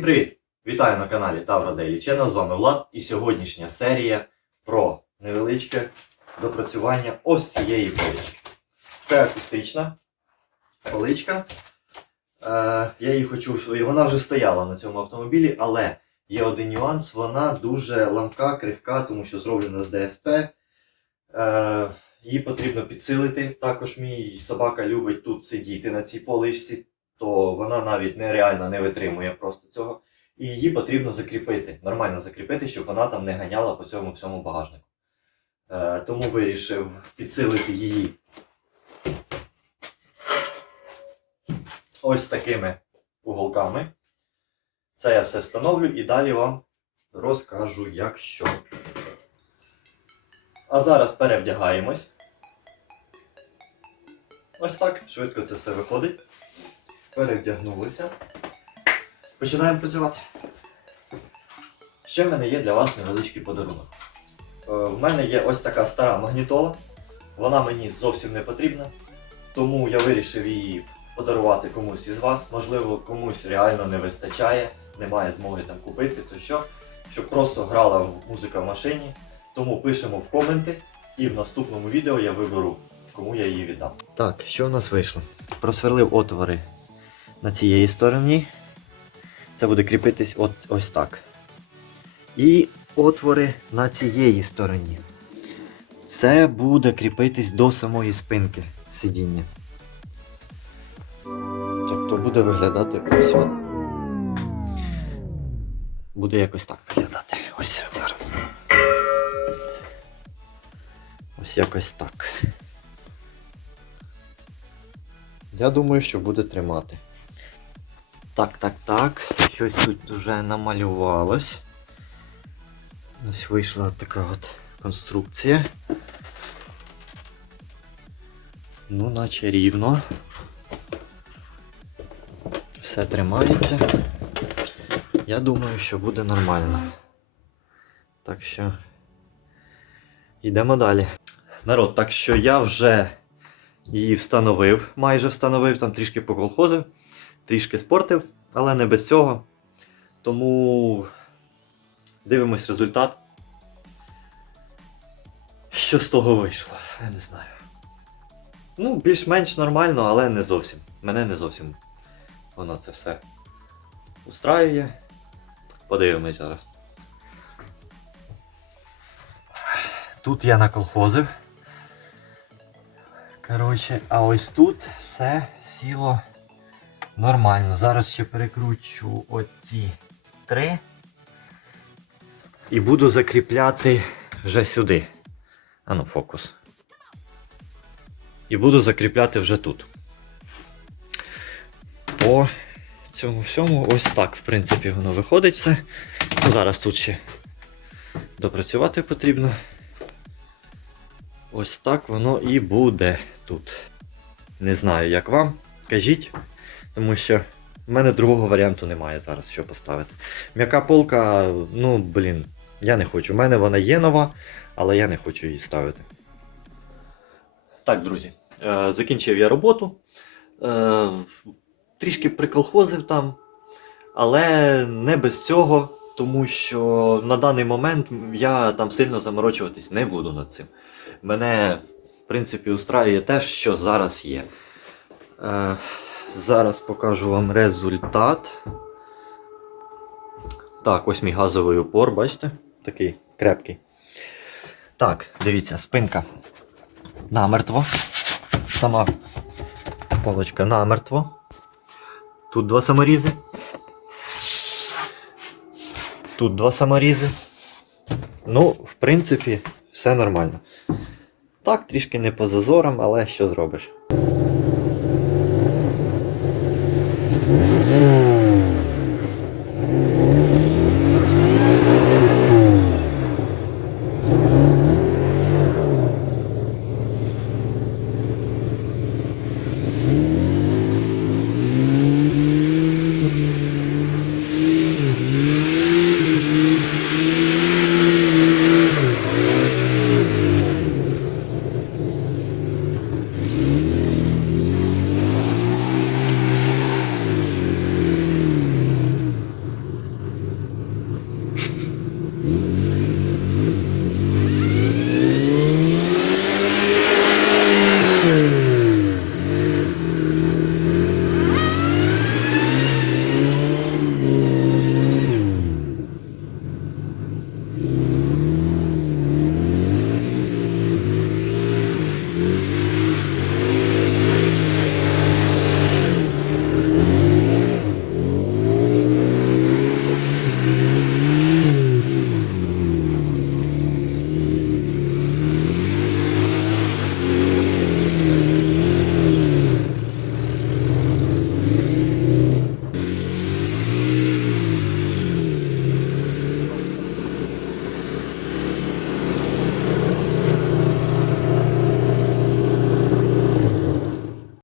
Всім привіт! Вітаю на каналі Тавро Daily Channel, з вами Влад і сьогоднішня серія про невеличке допрацювання ось цієї полички. Це акустична поличка. Е, я її хочу, вона вже стояла на цьому автомобілі, але є один нюанс, вона дуже ламка, крихка, тому що зроблена з ДСП. Е, її потрібно підсилити. Також мій собака любить тут сидіти на цій поличці то вона навіть нереально не витримує просто цього. І її потрібно закріпити, нормально закріпити, щоб вона там не ганяла по цьому всьому багажнику. Е, тому вирішив підсилити її ось такими уголками. Це я все встановлю і далі вам розкажу, як що. А зараз перевдягаємось. Ось так, швидко це все виходить перевдягнулися. Починаємо працювати. Ще в мене є для вас невеличкий подарунок. Е, В мене є ось така стара магнітола. Вона мені зовсім не потрібна, тому я вирішив її подарувати комусь із вас. Можливо, комусь реально не вистачає, немає змоги там купити, то що, щоб просто грала музика в машині. Тому пишемо в коменти, і в наступному відео я виберу, кому я її віддам. Так, що в нас вийшло? Просверлив отвори на цієї стороні. Це буде кріпитись от ось так. І отвори на цієї стороні. Це буде кріпитись до самої спинки сидіння. Тобто буде виглядати ось от. Буде якось так виглядати. Ось зараз. Ось якось так. Я думаю, що буде тримати. Так, так, так. Щось тут вже намалювалось. Ось вийшла така от конструкція. Ну, наче рівно. Все тримається. Я думаю, що буде нормально. Так що йдемо далі. Народ, так що я вже її встановив, майже встановив, там трішки поколхозив трішки спортив, але не без цього. Тому дивимось результат. Що з того вийшло? Я не знаю. Ну, більш-менш нормально, але не зовсім. Мене не зовсім воно це все устраює. Подивимось зараз. Тут я наколхозив. Коротше, а ось тут все сіло Нормально. Зараз ще перекручу оці три. І буду закріпляти вже сюди. Ану, фокус. І буду закріпляти вже тут. По цьому всьому ось так, в принципі, воно виходить все. Ну, Зараз тут ще допрацювати потрібно. Ось так воно і буде тут. Не знаю, як вам. Кажіть. Тому що в мене другого варіанту немає зараз, що поставити. М'яка полка, ну, блін, я не хочу. У мене вона є нова, але я не хочу її ставити. Так, друзі, е, закінчив я роботу. Е, трішки приколхозив там, але не без цього, тому що на даний момент я там сильно заморочуватись не буду над цим. Мене, в принципі, устраює те, що зараз є. Зараз покажу вам результат. Так, ось мій газовий упор, бачите? Такий крепкий. Так, дивіться, спинка намертво. Сама полочка намертво. Тут два саморізи. Тут два саморізи. Ну, в принципі, все нормально. Так, трішки не по зазорам, але що зробиш? Mm.